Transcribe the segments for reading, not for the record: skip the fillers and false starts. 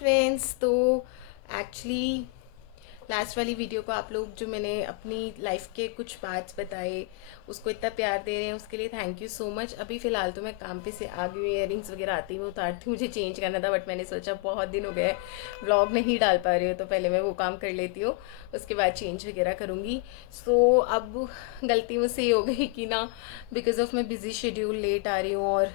Friends. तो actually last वाली video को आप लोग जो मैंने अपनी लाइफ के कुछ बात बताए उसको इतना प्यार दे रहे हैं, उसके लिए थैंक यू सो मच। अभी फ़िलहाल तो मैं काम पे से आ गई हूँ, इयरिंग्स वगैरह आती मैं उतारती हूँ, मुझे चेंज करना था बट मैंने सोचा बहुत दिन हो गए व्लॉग नहीं डाल पा रही हूँ तो पहले मैं वो काम कर लेती हूँ, उसके बाद चेंज वगैरह करूँगी। सो अब गलती मुझसे ये हो गई कि ना बिकॉज ऑफ मैं बिज़ी शेड्यूल लेट आ रही हूँ और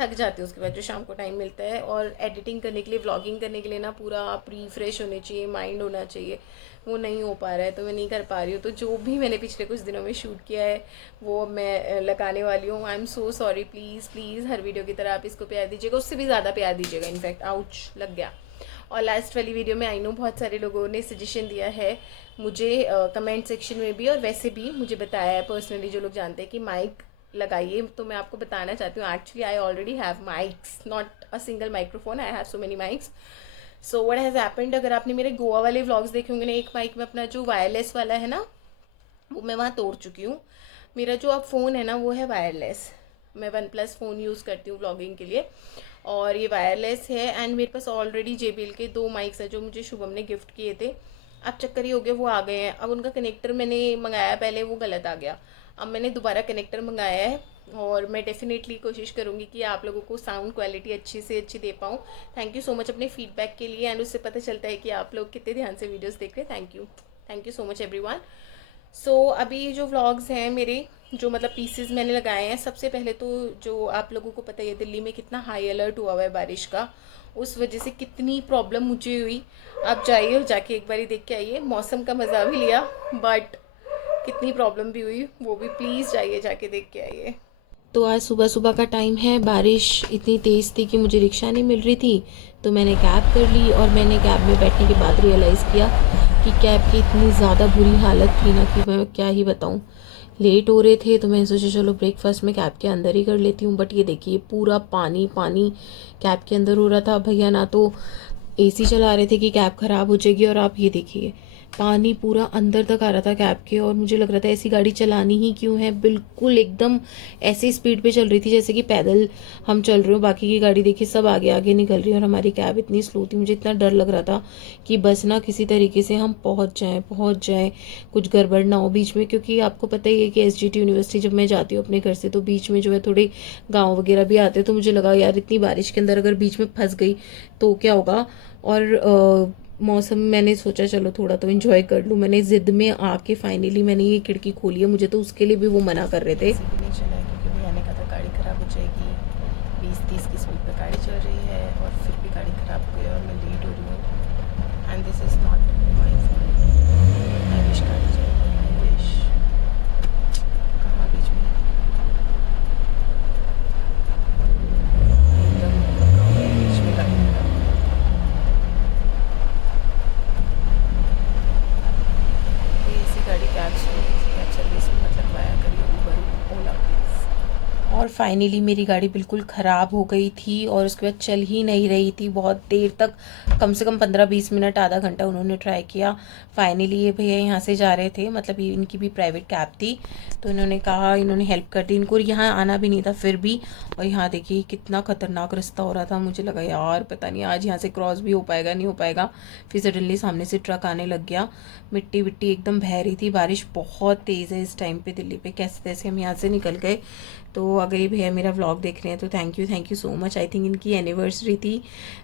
थक जाती हूँ उसके बाद जो शाम को टाइम मिलता है। और एडिटिंग करने के लिए, व्लॉगिंग करने के लिए ना पूरा आप रिफ्रेश होने चाहिए, माइंड होना चाहिए, वो नहीं हो पा रहा है तो मैं नहीं कर पा रही हूँ। तो जो भी मैंने पिछले कुछ दिनों में शूट किया है वो मैं लगाने वाली हूँ। I am so sorry, please please her video की तरह आप इसको प्यार दीजिएगा, उससे भी ज़्यादा प्यार दीजिएगा। इनफैक्ट आउच लग गया। और लास्ट वाली वीडियो में आई नो बहुत सारे लोगों ने सजेशन दिया है मुझे, कमेंट सेक्शन में भी और वैसे भी मुझे बताया है पर्सनली, जो लोग जानते हैं कि माइक लगाइए। तो मैं आपको बताना चाहती हूँ, actually I already have mics, not a single microphone, I have so many mics. So what has happened, अगर आपने मेरे गोवा वाले व्लॉग्स देखे होंगे ना, एक माइक में अपना जो वायरलेस वाला है ना वो मैं वहाँ तोड़ चुकी हूँ। मेरा जो अब फ़ोन है ना वो है वायरलेस, मैं वन प्लस फ़ोन यूज़ करती हूँ व्लॉगिंग के लिए और ये वायरलेस है। एंड मेरे पास ऑलरेडी JBL के 2 माइक्स है जो मुझे शुभम ने गिफ्ट किए थे। अब चक्कर ये हो गया वो आ गए हैं, अब उनका कनेक्टर मैंने मंगाया पहले, वो गलत आ गया। अब मैंने दोबारा कनेक्टर मंगाया है और मैं डेफिनेटली कोशिश करूँगी कि आप लोगों को साउंड क्वालिटी अच्छी से अच्छी दे पाऊँ। थैंक यू सो मच अपने फीडबैक के लिए, एंड उससे पता चलता है कि आप लोग कितने ध्यान से वीडियोस देख रहे हैं। Thank you so much everyone. So अभी जो व्लॉग्स हैं मेरे, जो मतलब पीसेस मैंने लगाए हैं, सबसे पहले तो जो आप लोगों को पता ही है दिल्ली में कितना हाई अलर्ट हुआ हुआ है बारिश का, उस वजह से कितनी प्रॉब्लम मुझे हुई। आप जाइए और जाके एक बार देख के आइए, मौसम का मज़ा भी लिया बट कितनी प्रॉब्लम भी हुई वो भी प्लीज़ जाइए जाके देख के आइए। तो आज सुबह सुबह का टाइम है, बारिश इतनी तेज़ थी कि मुझे रिक्शा नहीं मिल रही थी, तो मैंने कैब कर ली। और मैंने कैब में बैठने के बाद रियलाइज़ किया कि कैब की इतनी ज़्यादा बुरी हालत थी ना कि मैं क्या ही बताऊँ। लेट हो रहे थे तो मैंने सोचा चलो ब्रेकफास्ट में कैब के अंदर ही कर लेती हूँ, बट ये देखिए पूरा पानी पानी कैब के अंदर हो रहा था। भैया ना तो AC चला रहे थे कि कैब ख़राब हो जाएगी, और आप ये देखिए पानी पूरा अंदर तक आ रहा था कैब के, और मुझे लग रहा था ऐसी गाड़ी चलानी ही क्यों है। बिल्कुल एकदम ऐसी स्पीड पे चल रही थी जैसे कि पैदल हम चल रहे हो, बाकी की गाड़ी देखिए सब आगे आगे निकल रही है और हमारी कैब इतनी स्लो थी। मुझे इतना डर लग रहा था कि बस ना किसी तरीके से हम पहुँच जाएँ, कुछ गड़बड़ ना हो बीच में, क्योंकि आपको पता ही है कि SGT यूनिवर्सिटी जब मैं जाती हूँ अपने घर से तो बीच में जो है थोड़े गाँव वगैरह भी आते हैं, तो मुझे लगा यार इतनी बारिश के अंदर अगर बीच में फंस गई तो क्या होगा। और मौसम मैंने सोचा चलो थोड़ा तो एंजॉय कर लूँ, मैंने ज़िद में आके फाइनली मैंने ये खिड़की खोली है। मुझे तो उसके लिए भी वो मना कर रहे थे, नहीं चला है क्योंकि भैया ने कहा था गाड़ी ख़राब हो जाएगी, 20-30 की स्पीड पर गाड़ी चल रही है और फिर भी गाड़ी ख़राब हो गई और मैं लेट हो रही हूँ। And this is not my fault, I wish गाड़ी चल, आई विश कहाँ बीच में एकदम बीच में गाड़ी खराब। ऐसी गाड़ी कैब सर्विस में मतलब वाया करिए, उबर ओला प्लीज़। और फाइनली मेरी गाड़ी बिल्कुल ख़राब हो गई थी और उसके बाद चल ही नहीं रही थी बहुत देर तक, कम से कम 15-20 मिनट, आधा घंटा उन्होंने ट्राई किया। फाइनली ये भैया यहाँ से जा रहे थे, मतलब ये इनकी भी प्राइवेट कैब थी, तो इन्होंने कहा, इन्होंने हेल्प कर दी। इनको यहाँ आना भी नहीं था फिर भी। और यहाँ देखिए कितना ख़तरनाक रास्ता हो रहा था, मुझे लगा यार पता नहीं आज यहाँ से क्रॉस भी हो पाएगा नहीं हो पाएगा। फिर सडनली सामने से ट्रक आने लग गया, मिट्टी विट्टी एकदम बह रही थी। बारिश बहुत तेज़ है इस टाइम पे दिल्ली पे, कैसे तैसे हम यहाँ से निकल गए। तो अगर ये भैया मेरा व्लॉग देख रहे हैं तो thank you so much. I think इनकी एनिवर्सरी थी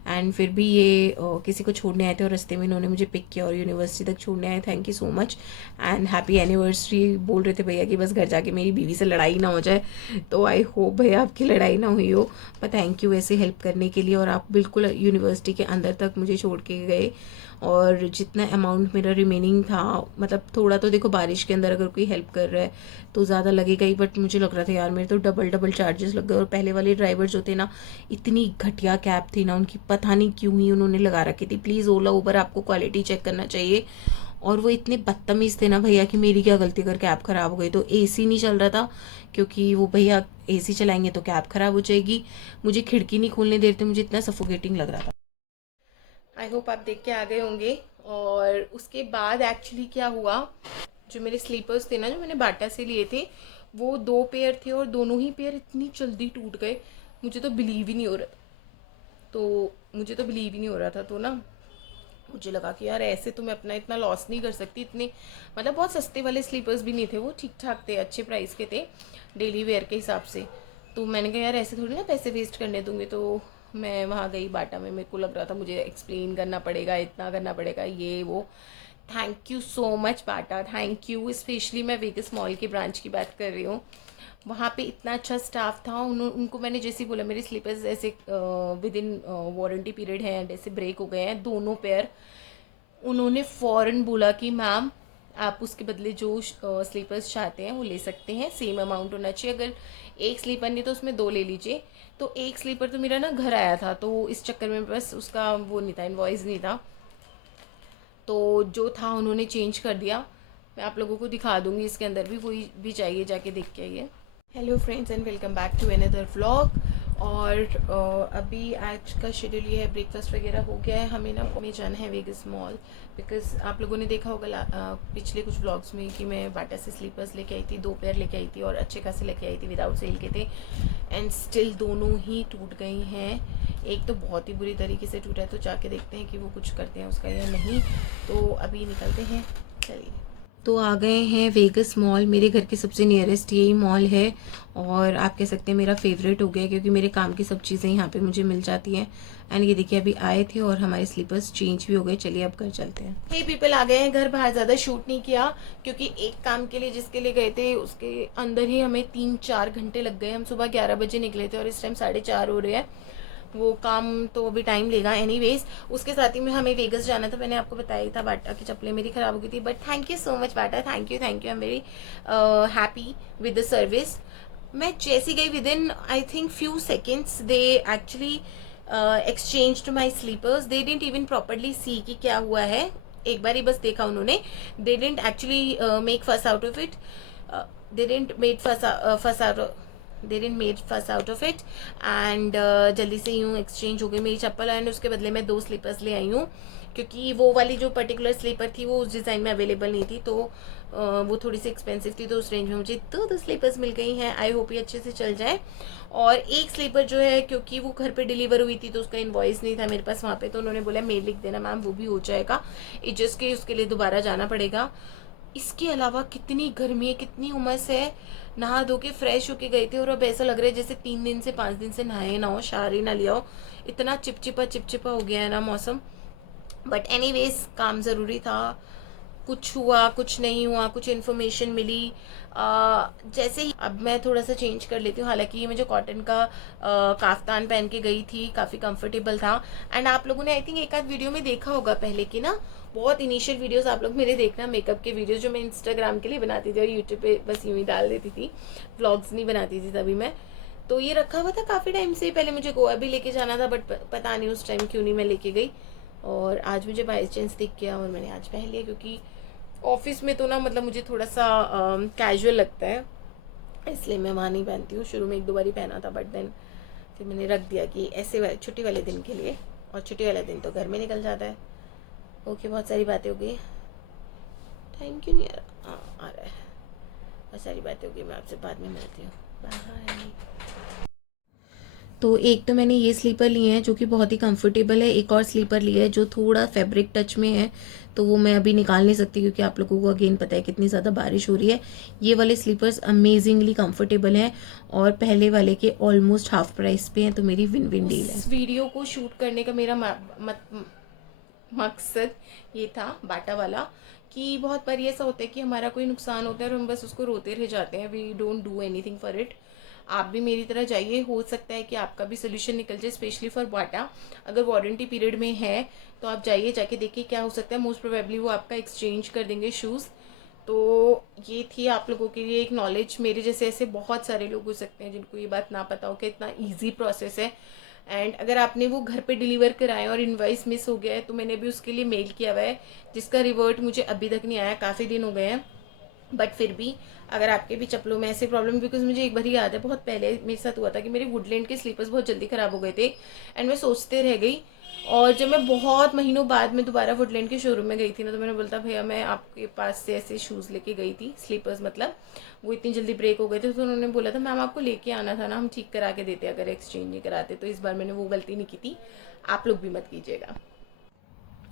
एंड फिर भी ये किसी को छोड़ने आए थे और रास्ते में इन्होंने मुझे पिक किया और यूनिवर्सिटी तक छोड़ने आए। Thank you so much and happy anniversary. बोल रहे थे भैया कि बस घर जाके मेरी बीवी से लड़ाई ना हो जाए, तो आई होप भैया आपकी लड़ाई ना हुई हो। पर थैंक यू ऐसे हेल्प करने के लिए, और आप बिल्कुल यूनिवर्सिटी के अंदर तक मुझे छोड़ के गए। और जितना अमाउंट मेरा रिमेनिंग था, मतलब थोड़ा तो देखो बारिश के अंदर अगर कोई हेल्प कर रहा है तो ज़्यादा लगेगा ही, बट मुझे लग रहा था यार मेरे तो डबल चार्जेस लग गए। और पहले वाले ड्राइवर जो थे ना, इतनी घटिया कैब थी ना उनकी, पता नहीं क्यों ही उन्होंने लगा रखी थी। प्लीज़ ओला उबर आपको क्वालिटी चेक करना चाहिए। और वो इतने बदतमीज़ थे ना भैया कि मेरी क्या गलती अगर कैब ख़राब हो गई तो। AC नहीं चल रहा था क्योंकि वो भैया AC चलाएंगे तो कैब ख़राब हो जाएगी, मुझे खिड़की नहीं खोलने दे रहे थे, मुझे इतना सफोकेटिंग लग रहा था। आई होप आप देख के आ गए होंगे। और उसके बाद एक्चुअली क्या हुआ, जो मेरे स्लीपर्स थे ना जो मैंने बाटा से लिए थे, वो 2 पेयर थे और दोनों ही पेयर इतनी जल्दी टूट गए, मुझे तो बिलीव ही नहीं हो रहा था। तो मुझे तो बिलीव ही नहीं हो रहा था। तो ना मुझे लगा कि यार ऐसे तो मैं अपना इतना लॉस नहीं कर सकती। इतने मतलब बहुत सस्ते वाले स्लीपर्स भी नहीं थे वो, ठीक ठाक थे, अच्छे प्राइस के थे डेली वेयर के हिसाब से। तो मैंने कहा यार ऐसे थोड़ी ना पैसे वेस्ट करने दूंगी। तो मैं वहाँ गई बाटा में, मेरे को लग रहा था मुझे एक्सप्लेन करना पड़ेगा, इतना करना पड़ेगा, ये वो। Thank you so much Bata, thank you. Specially मैं वेगस मॉल की ब्रांच की बात कर रही हूँ। वहाँ पे इतना अच्छा स्टाफ था। उनको मैंने जैसे ही बोला मेरे स्लीपर्स ऐसे विद इन वारंटी पीरियड है एंड ऐसे ब्रेक हो गए हैं दोनों पेयर, उन्होंने फ़ौरन बोला कि मैम आप उसके बदले जो स्लीपर्स चाहते हैं वो ले सकते हैं, सेम अमाउंट होना चाहिए, अगर एक स्लीपर नहीं तो उसमें दो ले लीजिए। तो एक स्लीपर तो मेरा ना घर आया था, तो इस चक्कर में बस उसका वो नहीं था, इनवॉइस नहीं था, तो जो था उन्होंने चेंज कर दिया। मैं आप लोगों को दिखा दूंगी, इसके अंदर भी वही भी चाहिए, जाके देख के आइए। Hello friends and welcome back to another vlog. और अभी आज का शेड्यूल ये है, ब्रेकफास्ट वगैरह हो गया है, हमें ना हमें जाना है वेगस मॉल। बिकॉज आप लोगों ने देखा होगा पिछले कुछ व्लॉग्स में कि मैं बाटा से स्लीपर्स लेके आई थी, 2 पेयर लेके आई थी और अच्छे खासे लेके आई थी, विदाउट सेल के थे। एंड स्टिल दोनों ही टूट गई हैं। एक तो बहुत ही बुरी तरीके से टूटा है, तो जाके देखते हैं कि वो कुछ करते हैं उसका या नहीं। तो अभी निकलते हैं, चलिए। तो आ गए हैं वेगस मॉल, मेरे घर के सबसे नियरेस्ट यही मॉल है और आप कह सकते हैं मेरा फेवरेट हो गया, क्योंकि मेरे काम की सब चीज़ें यहाँ पे मुझे मिल जाती हैं। एंड ये देखिए अभी आए थे और हमारे स्लीपर्स चेंज भी हो गए। चलिए अब घर चलते हैं। हे पीपल आ गए हैं घर, बाहर ज़्यादा शूट नहीं किया क्योंकि एक काम के लिए जिसके लिए गए थे उसके अंदर ही हमें 3-4 घंटे लग गए। हम सुबह 11 बजे निकले थे और इस टाइम 4:30 हो रहे हैं। वो काम तो अभी टाइम लेगा एनीवेज। उसके साथ ही में हमें वेगस जाना था, मैंने आपको बताया था बाटा की चप्पलें मेरी ख़राब हो गई थी, but thank you so much Bata, thank you I am very happy with the service. मैं जैसी गई within I think few seconds they actually exchange my slippers. They didn't even properly see कि क्या हुआ है, एक बार ही बस देखा उन्होंने। दे डिडंट एक्चुअली मेक फस out of it, they didn't made फस आउट दे डिडंट मेड फस आउट ऑफ इट एंड जल्दी से यूँ एक्सचेंज हो गई मेरी चप्पल। एंड उसके बदले मैं 2 स्लीपर्स ले आई हूँ, क्योंकि वो वाली जो पर्टिकुलर स्लीपर थी वो उस डिज़ाइन में अवेलेबल नहीं थी, तो वो थोड़ी सी एक्सपेंसिव थी, तो उस रेंज में मुझे 2 स्लीपर्स मिल गई हैं। आई होप ये अच्छे से चल जाए। और एक स्लीपर जो है, क्योंकि वो घर पे डिलीवर हुई थी तो उसका इनवॉइस नहीं था मेरे पास वहाँ पे, तो उन्होंने बोला मेल लिख देना मैम, वो भी हो जाएगा, इट जस्ट कि उसके लिए दोबारा जाना पड़ेगा। इसके अलावा कितनी गर्मी है, कितनी उमस है, नहा धो के फ्रेश होके गए थे और अब ऐसा लग रहा है जैसे 3 दिन से 5 दिन से नहाए ना हो, शावर ही ना लिया हो, इतना चिपचिपा हो गया है ना मौसम। बट एनीवेज काम ज़रूरी था, कुछ हुआ कुछ नहीं हुआ, कुछ इन्फॉर्मेशन मिली। जैसे ही अब मैं थोड़ा सा चेंज कर लेती हूँ, हालांकि ये मुझे कॉटन का काफ्तान पहन के गई थी, काफ़ी कंफर्टेबल था। एंड आप लोगों ने आई थिंक एक आध वीडियो में देखा होगा पहले की ना, बहुत इनिशियल वीडियोस आप लोग मेरे देखना, मेकअप के वीडियोस जो मैं इंस्टाग्राम के लिए बनाती थी और यूट्यूब पे बस यूँ ही डाल देती थी, व्लॉग्स नहीं बनाती थी तभी मैं। तो ये रखा हुआ था काफ़ी टाइम से, पहले मुझे गोवा भी लेके जाना था, बट पता नहीं उस टाइम क्यों नहीं मैं लेके गई, और आज मुझे बाई चांस दिख गया और मैंने आज पहन लिया, क्योंकि ऑफिस में तो ना मतलब मुझे थोड़ा सा कैजुअल लगता है, इसलिए मैं वहाँ नहीं पहनती हूँ। शुरू में 1-2 बार ही पहना था, बट देन फिर मैंने रख दिया कि ऐसे वाले छुट्टी वाले दिन के लिए, और छुट्टी वाला दिन तो घर में निकल जाता है। ओके, बहुत सारी बातें हो गई, थैंक यू नहीं आ रहा है, बहुत सारी बातें हो गई, मैं आपसे बाद में मिलती हूँ, बाय। तो एक तो मैंने ये स्लीपर लिए हैं जो कि बहुत ही कंफर्टेबल है, एक और स्लीपर लिया है जो थोड़ा फैब्रिक टच में है, तो वो मैं अभी निकाल नहीं सकती क्योंकि आप लोगों को अगेन पता है कितनी ज़्यादा बारिश हो रही है। ये वाले स्लीपर्स अमेजिंगली कंफर्टेबल हैं और पहले वाले के ऑलमोस्ट हाफ प्राइस पे हैं, तो मेरी विन विन डील है। इस वीडियो को शूट करने का मेरा मकसद ये था बाटा वाला, कि बहुत बार ऐसा होता है कि हमारा कोई नुकसान होता है और हम बस उसको रोते रह जाते हैं, we don't do anything for it. आप भी मेरी तरह जाइए, हो सकता है कि आपका भी सोल्यूशन निकल जाए, स्पेशली फॉर बाटा। अगर वारंटी पीरियड में है तो आप जाइए, जाके देखिए क्या हो सकता है, मोस्ट प्रोबेबली वो आपका एक्सचेंज कर देंगे शूज़। तो ये थी आप लोगों के लिए एक नॉलेज, मेरे जैसे ऐसे बहुत सारे लोग हो सकते हैं जिनको ये बात ना पता हो कि इतना ईजी प्रोसेस है। एंड अगर आपने वो घर पे डिलीवर कराए और इनवॉइस मिस हो गया है, तो मैंने भी उसके लिए मेल किया हुआ है, जिसका रिवर्ट मुझे अभी तक नहीं आया, काफ़ी दिन हो गए हैं। बट फिर भी अगर आपके भी चप्पलों में ऐसे प्रॉब्लम, बिकॉज मुझे एक बार ही याद है, बहुत पहले मेरे साथ हुआ था कि मेरे वुडलैंड के स्लीपर्स बहुत जल्दी ख़राब हो गए थे एंड मैं सोचते रह गई और जब मैं बहुत महीनों बाद में दोबारा वुडलैंड के शोरूम में गई थी ना, तो मैंने बोलता भैया मैं आपके पास से ऐसे शूज़ लेके गई थी, स्लीपर्स मतलब, वो इतनी जल्दी ब्रेक हो गए थे, तो उन्होंने बोला था मैम आपको लेके आना था ना, हम ठीक करा के देते अगर एक्सचेंज नहीं कराते। तो इस बार मैंने वो गलती नहीं की थी, आप लोग भी मत कीजिएगा।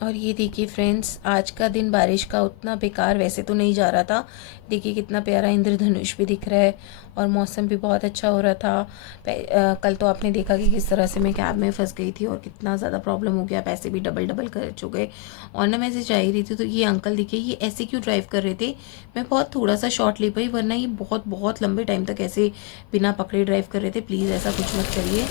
और ये देखिए फ्रेंड्स, आज का दिन बारिश का उतना बेकार वैसे तो नहीं जा रहा था। देखिए कितना प्यारा इंद्रधनुष भी दिख रहा है और मौसम भी बहुत अच्छा हो रहा था। कल तो आपने देखा कि किस तरह से मैं कैब में फंस गई थी और कितना ज़्यादा प्रॉब्लम हो गया, पैसे भी डबल डबल कर चुके। और ना मैं ऐसे जा ही रही थी तो ये अंकल दिखे, ये ऐसे क्यों ड्राइव कर रहे थे। मैं बहुत थोड़ा सा शॉट ले पाई, वरना ये बहुत बहुत लंबे टाइम तक ऐसे बिना पकड़े ड्राइव कर रहे थे। प्लीज़ ऐसा कुछ मत करिए।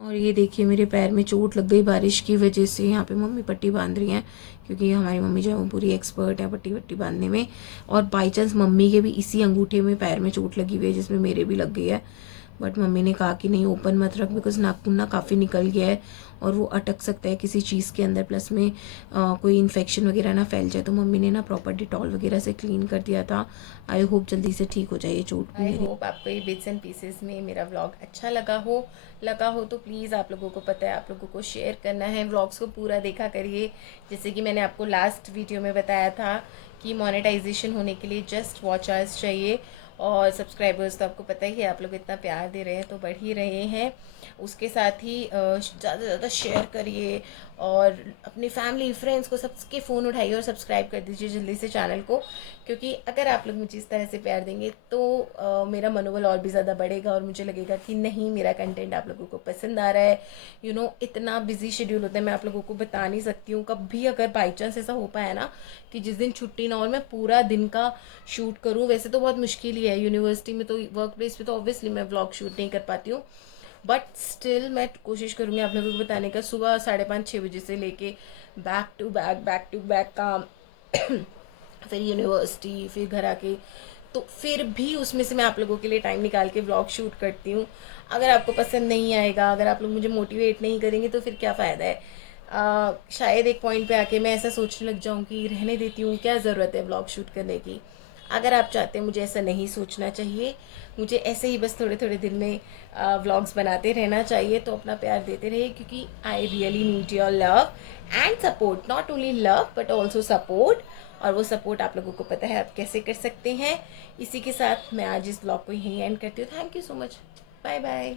और ये देखिए मेरे पैर में चोट लग गई बारिश की वजह से। यहाँ पे मम्मी पट्टी बांध रही हैं, क्योंकि हमारी मम्मी जो है वो पूरी एक्सपर्ट है पट्टी वट्टी बांधने में। और बाई चांस मम्मी के भी इसी अंगूठे में पैर में चोट लगी हुई है, जिसमें मेरे भी लग गई है। बट मम्मी ने कहा कि नहीं ओपन मत रख, बिकॉज नाखून ना काफ़ी निकल गया है और वो अटक सकता है किसी चीज़ के अंदर, प्लस में कोई इन्फेक्शन वगैरह ना फैल जाए। तो मम्मी ने ना प्रॉपर डिटॉल वगैरह से क्लीन कर दिया था। आई होप जल्दी से ठीक हो जाए ये चोट भी मेरी। आई होप आपको ये बिट्स एंड पीसेस में मेरा व्लॉग अच्छा लगा हो तो प्लीज़, आप लोगों को पता है आप लोगों को शेयर करना है, व्लॉग्स को पूरा देखा करिए। जैसे कि मैंने आपको लास्ट वीडियो में बताया था कि मोनेटाइजेशन होने के लिए जस्ट वॉच आवर्स चाहिए, और सब्सक्राइबर्स तो आपको पता ही है, आप लोग इतना प्यार दे रहे हैं तो बढ़ ही रहे हैं। उसके साथ ही ज़्यादा से ज़्यादा शेयर करिए और अपनी फैमिली फ्रेंड्स को सबके फ़ोन उठाइए और सब्सक्राइब कर दीजिए जल्दी से चैनल को, क्योंकि अगर आप लोग मुझे इस तरह से प्यार देंगे तो मेरा मनोबल और भी ज़्यादा बढ़ेगा और मुझे लगेगा कि नहीं मेरा कंटेंट आप लोगों को पसंद आ रहा है। इतना बिजी शेड्यूल होता है, मैं आप लोगों को बता नहीं सकती हूँ। कभी अगर बाई चांस ऐसा हो पाया ना कि जिस दिन छुट्टी ना हो और मैं पूरा दिन का शूट करूँ, वैसे तो बहुत मुश्किल ही है, यूनिवर्सिटी में तो वर्क प्लेस पे तो ऑब्वियसली मैं व्लॉग शूट नहीं कर पाती हूँ, बट स्टिल मैं कोशिश करूँगी आप लोगों को बताने का। सुबह 5:30-6 बजे से लेके बैक टू बैक काम फिर यूनिवर्सिटी, फिर घर आके, तो फिर भी उसमें से मैं आप लोगों के लिए टाइम निकाल के व्लॉग शूट करती हूँ। अगर आपको पसंद नहीं आएगा, अगर आप लोग मुझे मोटिवेट नहीं करेंगे तो फिर क्या फ़ायदा है। शायद एक पॉइंट पे आके मैं ऐसा सोचने लग जाऊँ कि रहने देती हूँ, क्या ज़रूरत है व्लॉग शूट करने की। अगर आप चाहते हैं, मुझे ऐसा नहीं सोचना चाहिए, मुझे ऐसे ही बस थोड़े थोड़े दिन में व्लॉग्स बनाते रहना चाहिए। तो अपना प्यार देते रहिए, क्योंकि I really need your love and support, not only love but also support. और वो सपोर्ट आप लोगों को पता है आप कैसे कर सकते हैं। इसी के साथ मैं आज इस ब्लॉग को यहीं एंड करती हूँ। Thank you so much, bye bye.